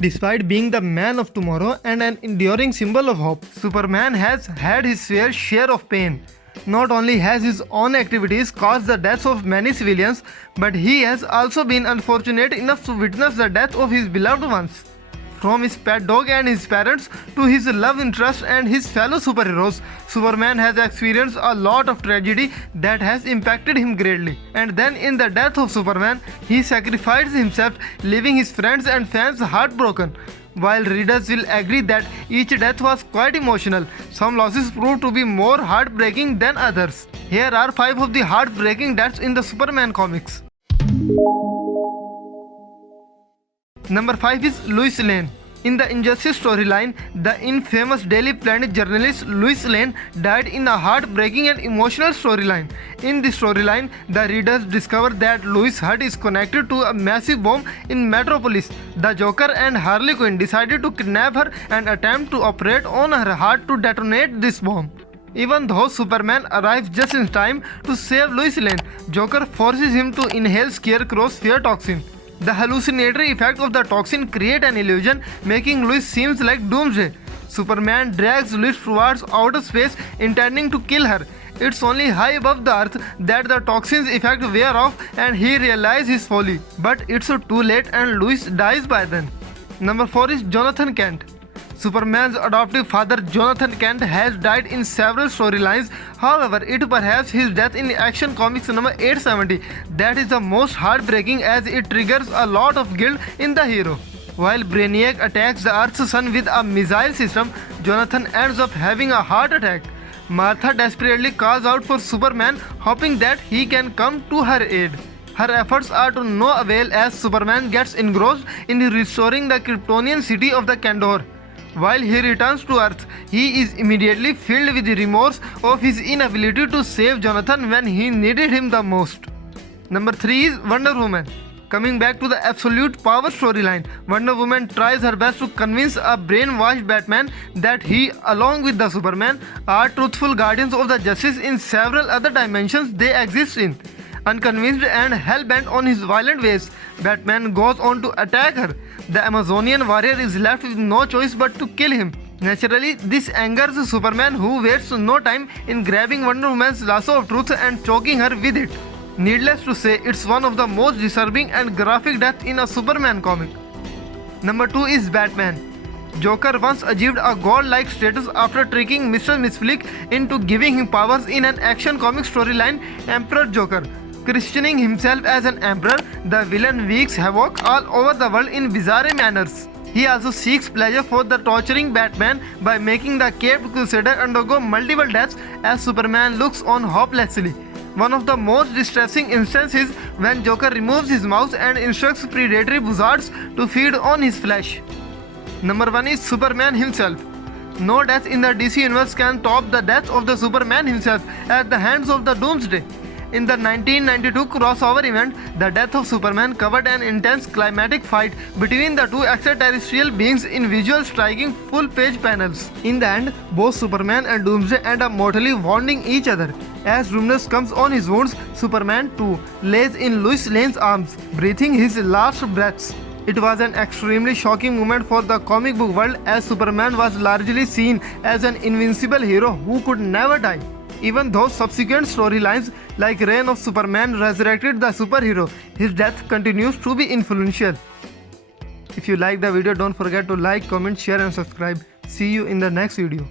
Despite being the man of tomorrow and an enduring symbol of hope, Superman has had his fair share of pain. Not only has his own activities caused the deaths of many civilians, but he has also been unfortunate enough to witness the death of his beloved ones. From his pet dog and his parents to his love interest and his fellow superheroes, Superman has experienced a lot of tragedy that has impacted him greatly. And then in the death of Superman, he sacrificed himself, leaving his friends and fans heartbroken. While readers will agree that each death was quite emotional, some losses proved to be more heartbreaking than others. Here are 5 of the heartbreaking deaths in the Superman comics. Number 5 is Lois Lane. In the Injustice storyline, the infamous Daily Planet journalist Lois Lane died in a heartbreaking and emotional storyline. In this storyline, the readers discover that Lois' heart is connected to a massive bomb in Metropolis. The Joker and Harley Quinn decided to kidnap her and attempt to operate on her heart to detonate this bomb. Even though Superman arrives just in time to save Lois Lane, Joker forces him to inhale Scarecrow's fear toxin. The hallucinatory effect of the toxin creates an illusion, making Lois seem like Doomsday. Superman drags Lois towards outer space, intending to kill her. It's only high above the earth that the toxin's effect wear off and he realizes his folly. But it's too late and Lois dies by then. Number 4 is Jonathan Kent. Superman's adoptive father Jonathan Kent has died in several storylines. However, it perhaps his death in Action Comics number 870 that is the most heartbreaking, as it triggers a lot of guilt in the hero. While Brainiac attacks the Earth's sun with a missile system, Jonathan ends up having a heart attack. Martha desperately calls out for Superman, hoping that he can come to her aid. Her efforts are to no avail as Superman gets engrossed in restoring the Kryptonian city of the Kandor. While he returns to Earth, he is immediately filled with remorse of his inability to save Jonathan when he needed him the most. Number 3 is Wonder Woman. Coming back to the absolute power storyline, Wonder Woman tries her best to convince a brainwashed Batman that he, along with the Superman, are truthful guardians of the justice in several other dimensions they exist in. Unconvinced and hell-bent on his violent ways, Batman goes on to attack her. The Amazonian warrior is left with no choice but to kill him. Naturally, this angers Superman, who wastes no time in grabbing Wonder Woman's lasso of truth and choking her with it. Needless to say, it's one of the most disturbing and graphic deaths in a Superman comic. Number 2 is Batman. Joker once achieved a god-like status after tricking Mr. Mxyzptlk into giving him powers in an Action Comics storyline, Emperor Joker. Christening himself as an emperor, the villain wreaks havoc all over the world in bizarre manners. He also seeks pleasure for the torturing Batman by making the Caped Crusader undergo multiple deaths as Superman looks on hopelessly. One of the most distressing instances when Joker removes his mouth and instructs predatory buzzards to feed on his flesh. Number 1 is Superman himself. No death in the DC universe can top the death of the Superman himself at the hands of the Doomsday. In the 1992 crossover event, the death of Superman covered an intense climatic fight between the two extraterrestrial beings in visual striking full-page panels. In the end, both Superman and Doomsday end up mortally wounding each other. As Doomsday comes on his wounds, Superman too lays in Lois Lane's arms, breathing his last breaths. It was an extremely shocking moment for the comic book world, as Superman was largely seen as an invincible hero who could never die. Even though subsequent storylines like Reign of Superman resurrected the superhero, his death continues to be influential. If you like the video, don't forget to like, comment, share and subscribe. See you in the next video.